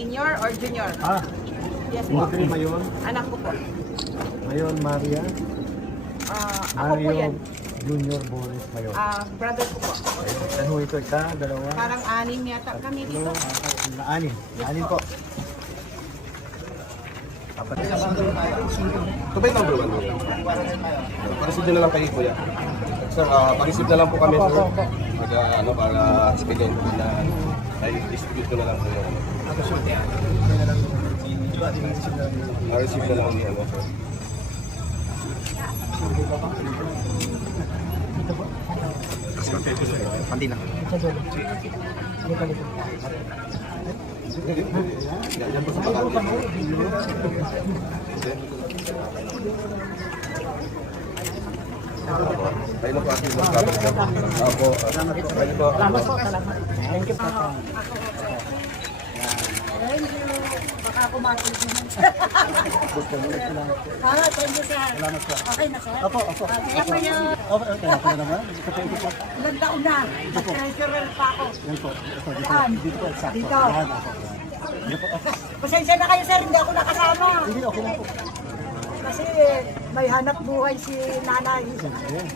Senior or junior? Yes po. Ingrid Mayon. Anak ko po. Mayon Maria. Ako po yan. Junior Boris Mayon. Brother ko po. Saan ho ito? Isa, dalawa. Parang anim yata kami dito. Anim. Anim po. Ito ba yung number 1 mo? Pareceive nyo na lang kayo, kuya. Sir, pareceive na lang po kami, sir. Para expedient na i-distribute ko na lang po yung receive na lang ang ano, sir. Pandi lang. Yan po sa pagkakas. Kayo na po ating magkabot ka. Opo. Kayo po. Salamat po. Salamat. Thank you po. Baka ako matulog. Thank you, sir. Salamat po. Okay na, sir? Opo. Kaya pa yun. Okay na naman. Ilang taon na. Treasurer pa ako. Yan po. Saan? Dito po. Sakto. Dito. Yan ako. Yan po. Pasensya na kayo, sir. Hindi ako nakasama. Hindi, okay lang po. Kasi may hanap buhay si nanay. Ayan.